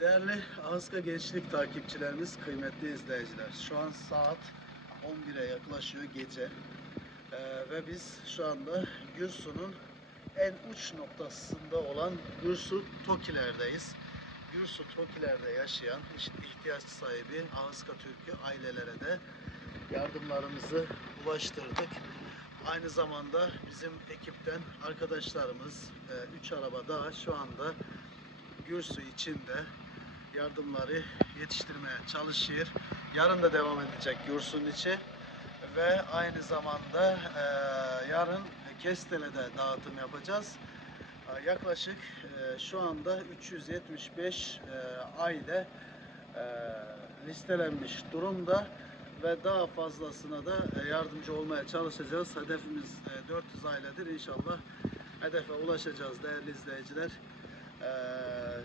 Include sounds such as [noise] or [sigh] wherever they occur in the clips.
Değerli Ahıska Gençlik takipçilerimiz, kıymetli izleyiciler. Şu an saat 11'e yaklaşıyor gece. Ee, ve biz şu anda Gürsu'nun en uç noktasında olan Gürsu Tokiler'deyiz. Gürsu Tokiler'de yaşayan ihtiyaç sahibi Ahıska Türk'ü ailelere de yardımlarımızı ulaştırdık. Aynı zamanda bizim ekipten arkadaşlarımız 3 araba daha şu anda Gürsu içinde yardımları yetiştirmeye çalışıyor. Yarın da devam edecek Gürsu'nun içi ve aynı zamanda e, yarın Kestele'de dağıtım yapacağız. E, yaklaşık e, şu anda 375 e, aile e, listelenmiş durumda ve daha fazlasına da e, yardımcı olmaya çalışacağız. Hedefimiz e, 400 ailedir. İnşallah hedefe ulaşacağız değerli izleyiciler. Ee,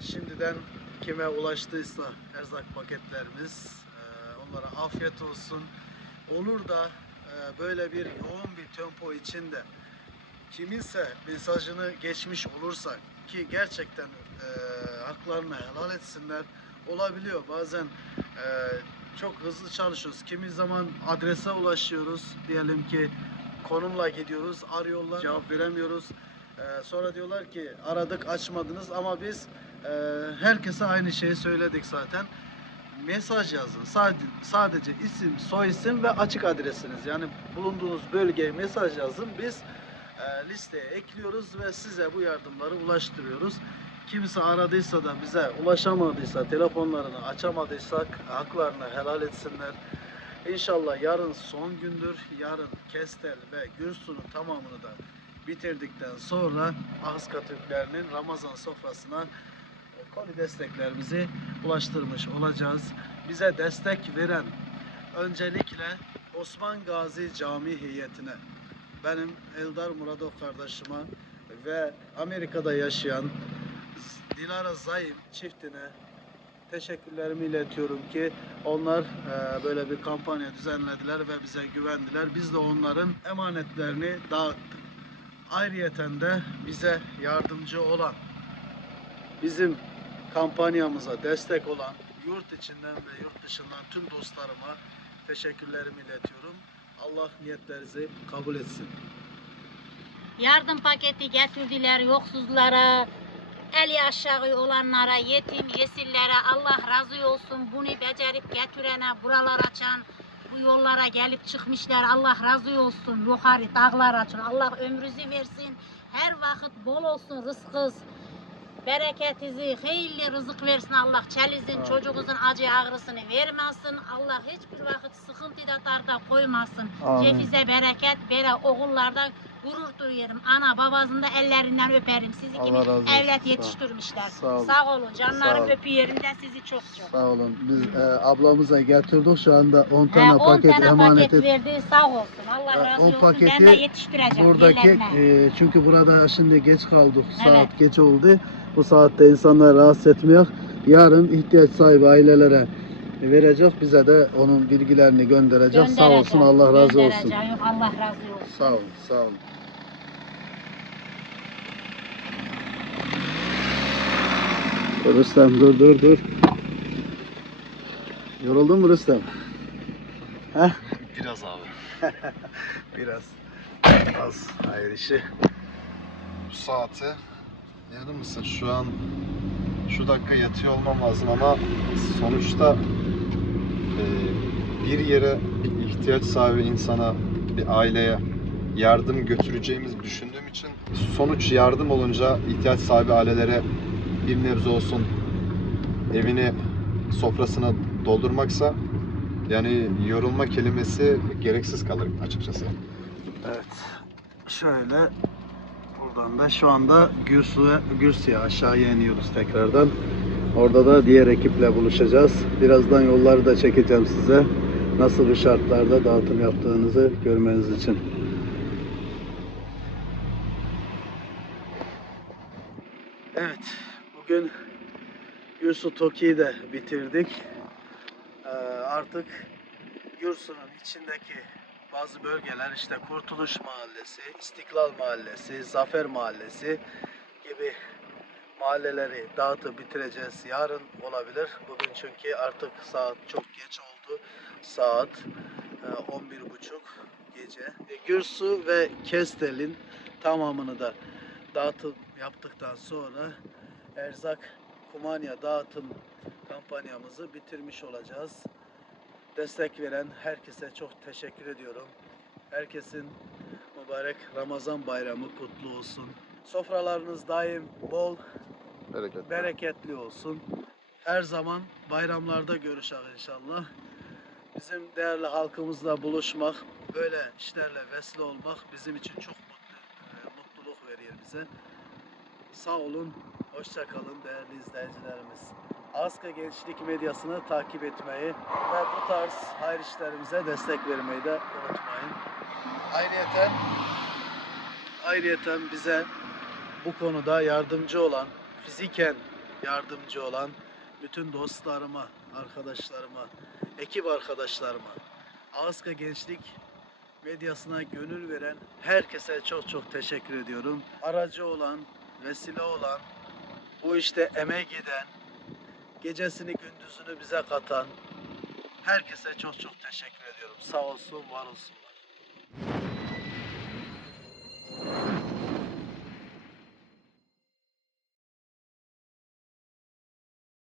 şimdiden kime ulaştıysa erzak paketlerimiz e, onlara afiyet olsun. Olur da e, böyle bir yoğun bir tempo içinde kiminse mesajını geçmiş olursak ki gerçekten e, haklarını helal etsinler olabiliyor. Bazen çok hızlı çalışıyoruz. Kimi zaman adrese ulaşıyoruz. Diyelim ki konumla gidiyoruz. Arıyorlar. Cevap veremiyoruz. Sonra diyorlar ki aradık açmadınız ama biz herkese aynı şeyi söyledik zaten. Mesaj yazın. Sadece, isim, soy isim ve açık adresiniz. Yani bulunduğunuz bölgeye mesaj yazın. Biz e, listeye ekliyoruz ve size bu yardımları ulaştırıyoruz. Kimse aradıysa da bize ulaşamadıysa, telefonlarını açamadıysak haklarını helal etsinler. İnşallah yarın son gündür. Yarın Kestel ve Gürsu'nun tamamını da bitirdikten sonra Ahıska Türklerinin Ramazan sofrasına koli desteklerimizi ulaştırmış olacağız. Bize destek veren öncelikle Osman Gazi Cami heyetine, benim Eldar Muradov kardeşime ve Amerika'da yaşayan Dilara Zayim çiftine teşekkürlerimi iletiyorum ki onlar e, böyle bir kampanya düzenlediler ve bize güvendiler. Biz de onların emanetlerini dağıttık. Ayrıyeten de bize yardımcı olan, bizim kampanyamıza destek olan yurt içinden ve yurt dışından tüm dostlarıma teşekkürlerimi iletiyorum. Allah niyetlerinizi kabul etsin. Yardım paketi getirdiler yoksuzlara, eli aşağı olanlara, yetim, yesillere Allah razı olsun. Bunu becerip getirene, buralar açan, bu yollara gelip çıkmışlar. Allah razı olsun. Yukarı dağlar açın. Allah ömrünüzü versin. Her vakit bol olsun rızkınız. Bereketinizi, hayırlı rızık versin Allah. Çelizin, çocuğunuzun acı ağrısını vermesin. Allah hiçbir vakit sıkıntıda darda koymasın. Amin. Cefize bereket, böyle oğullarda gurur duyuyorum. Ana babasını da ellerinden öperim. Sizi Allah gibi razı olsun. evlat yetiştirmişler. Sağ olun. Sağ olun. Canlarım Sağ olun. öpüyorum de sizi çok çok. Sağ olun. Biz e, ablamıza getirdik. Şu anda 10 He, tane 10 paket tane emanet paket et. verdi. Sağ olsun. Allah E, razı o olsun. ben paketi de yetiştireceğim. Buradaki yerlerine. e, çünkü burada şimdi geç kaldık. Evet. Saat geç oldu. Bu saatte insanları rahatsız etmiyor. Yarın ihtiyaç sahibi ailelere verecek. Bize de onun bilgilerini gönderecek. Sağ olsun. Allah razı olsun. göndereceğim. Allah razı olsun. Sağ olun. Sağ olun. Rüstem dur dur dur. Yoruldun mu Rüstem? Heh? Biraz abi. [laughs] Biraz. Az. Hayır işi. Bu saate yanır mısın? Şu an şu dakika yatıyor olmam lazım ama sonuçta e, bir yere bir ihtiyaç sahibi insana, bir aileye yardım götüreceğimizi düşündüğüm için sonuç yardım olunca ihtiyaç sahibi ailelere bir nebze olsun evini, sofrasını doldurmaksa yani yorulma kelimesi gereksiz kalır açıkçası. Evet. Şöyle buradan da şu anda Gürsu'ya Gürsü'ye aşağıya iniyoruz tekrardan. Orada da diğer ekiple buluşacağız. Birazdan yolları da çekeceğim size. Nasıl bir şartlarda dağıtım yaptığınızı görmeniz için. Evet. Bugün Gürsu Toki'yi de bitirdik. Ee, artık Gürsu'nun içindeki bazı bölgeler işte Kurtuluş Mahallesi, İstiklal Mahallesi, Zafer Mahallesi gibi mahalleleri dağıtıp bitireceğiz. Yarın olabilir. Bugün çünkü artık saat çok geç oldu. Saat e, 11.30 gece. E, Gürsu ve Kestel'in tamamını da dağıtım yaptıktan sonra erzak kumanya dağıtım kampanyamızı bitirmiş olacağız. Destek veren herkese çok teşekkür ediyorum. Herkesin mübarek Ramazan bayramı kutlu olsun. Sofralarınız daim bol, Bereketli. bereketli olsun. Her zaman bayramlarda görüşek inşallah. Bizim değerli halkımızla buluşmak, böyle işlerle vesile olmak bizim için çok mutlu, e, mutluluk veriyor bize. Sağ olun, hoşça kalın değerli izleyicilerimiz. Aska Gençlik Medyası'nı takip etmeyi ve bu tarz hayır işlerimize destek vermeyi de unutmayın. Ayrıyeten, ayrıyeten bize bu konuda yardımcı olan, fiziken yardımcı olan bütün dostlarıma, arkadaşlarıma, ekip arkadaşlarıma, Aska Gençlik medyasına gönül veren herkese çok çok teşekkür ediyorum. Aracı olan, vesile olan, bu işte emek eden, gecesini gündüzünü bize katan herkese çok çok teşekkür ediyorum. Sağ olsun, var olsun.